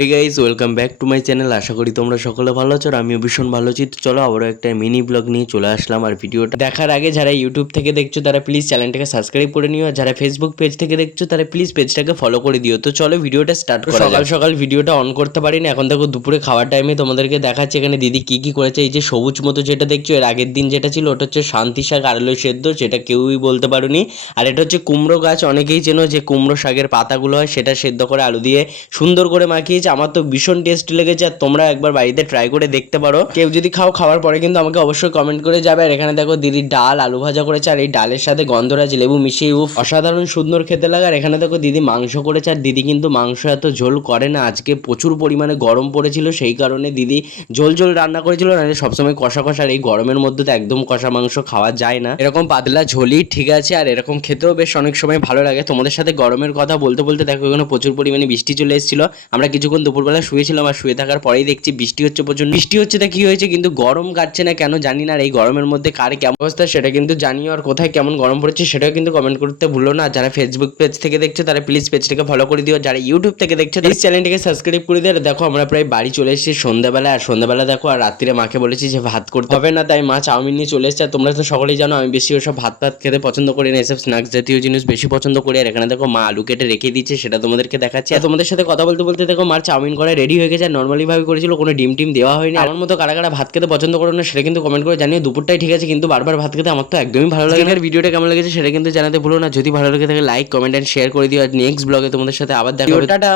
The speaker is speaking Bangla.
Hey guys, welcome back to my channel. আশা করি তোমরা সকলে ভালো আছো আর আমিও ভীষণ ভালো আছি। তো চলো আবারও একটা মিনি ব্লগ নিয়ে চলে আসলাম। আর ভিডিওটা দেখার আগে যারা ইউটিউব থেকে দেখছো তারা প্লিজ চ্যানেলটাকে সাবস্ক্রাইব করে নিও, আর যারা ফেসবুক পেজ থেকে দেখছো তারা প্লিজ পেজটাকে ফলো করে দিও। তো চলো ভিডিওটা স্টার্ট করা যাক। সকাল সকাল ভিডিওটা অন করতে পারিনি, এখন দেখো দুপুরে খাওয়ার টাইমে তোমাদেরকে দেখাচ্ছি এখানে দিদি কি কি করেছে। এই যে সবুজ মতো যেটা দেখছো, এর আগের দিন যেটা ছিল ওটা হচ্ছে শান্তি শাক আলু সেদ্ধ, যেটা কেউই বলতে পারোনি। আর এটা হচ্ছে কুমড়ো গাছ, অনেকেই চেনো যে কুমড়ো শাকের পাতাগুলো হয়, সেটা সেদ্ধ করে আলু দিয়ে সুন্দর করে মাখিয়েছে। আমার তো ভীষণ টেস্ট লেগেছে, আর তোমরা একবার বাড়িতে ট্রাই করে দেখতে পারো। কেউ যদি খাওয়ার পরে কিন্তু আমাকে অবশ্যই কমেন্ট করে যাবে। আর এখানে দেখো দিদি ডাল আলু ভাজা করেছে, আর এই ডালের সাথে গন্ধরাজ লেবু মিশিয়ে অসাধারণ সুন্দর খেতে লাগে। আর এখানে দেখো দিদি মাংস করেছে, আর দিদি কিন্তু মাংস এত ঝোল করে না। আজকে প্রচুর পরিমাণে গরম পড়েছিল, সেই কারণে দিদি ঝোল ঝোল রান্না করেছিল, নাহলে সবসময় কষা কষা। আর এই গরমের মধ্যে তো একদম কষা মাংস খাওয়া যায় না, এরকম পাতলা ঝোলই ঠিক আছে। আর এরকম খেতেও বেশ অনেক সময় ভালো লাগে। তোমাদের সাথে গরমের কথা বলতে বলতে দেখো এখানে প্রচুর পরিমাণে বৃষ্টি চলে এসেছিল। আমরা কিছুক্ষণ দুপুরবেলা শুয়েছিলাম, আর শুয়ে থাকার পরেই দেখছি বৃষ্টি হচ্ছে, প্রচন্ড বৃষ্টি হচ্ছে। তা কি হয়েছে, কিন্তু গরম কাটছে না কেন জানি না। আর এই গরমের মধ্যে কার কেমন অবস্থা সেটা কিন্তু জানিও, আর কোথায় কেমন গরম পড়েছে সেটাও কিন্তু কমেন্ট করতে ভুলো না। যারা ফেসবুক পেজ থেকে দেখছো তারা প্লিজ পেজটাকে ফলো করে দিও, যারা ইউটিউব থেকে দেখছো প্লিজ চ্যানেলটাকে সাবস্ক্রাইব করে দিও। আর দেখো আমরা প্রায় বাড়ি চলে এসেছি সন্ধ্যাবেলা, আর সন্ধ্যাবেলা দেখো আর রাত্রিরে মাকে বলেছি যে ভাত করতে হবে না, তাই মা চাউমিন নিয়ে চলে এসেছে। আর তোমরা তো সকলেই জানো আমি বেশি ওসব ভাত খেতে পছন্দ করি না, এসব স্ন্যাক্স জাতীয় জিনিস বেশি পছন্দ করি। আর এখানে দেখো মা আলু কেটে রেখে দিচ্ছে, সেটা তোমাদেরকে দেখাচ্ছি। আর তোমাদের সাথে কথা বলতে বলতে দেখো মার চাউমিন করা রেডি হয়ে গেছে। নর্মালি ভাবে করেছিল, কোনো ডিম টিম দেওয়া হয়নি। আমার মতো কারা কারা ভাত খেতে পছন্দ করো না সেটা কিন্তু কমেন্ট করে জানিও। দুপুরটাই ঠিক আছে, কিন্তু বারবার ভাত খেতে আমার তো একদমই ভালো লাগে না। ভিডিওটা কেমন লেগেছে সেটা কিন্তু জানাতে ভুলো না। যদি ভালো লেগে থাকে লাইক কমেন্ট এন্ড শেয়ার করে দিও। আর নেক্সট ব্লগে তোমাদের সাথে আবার দেখা হবে। টাটা।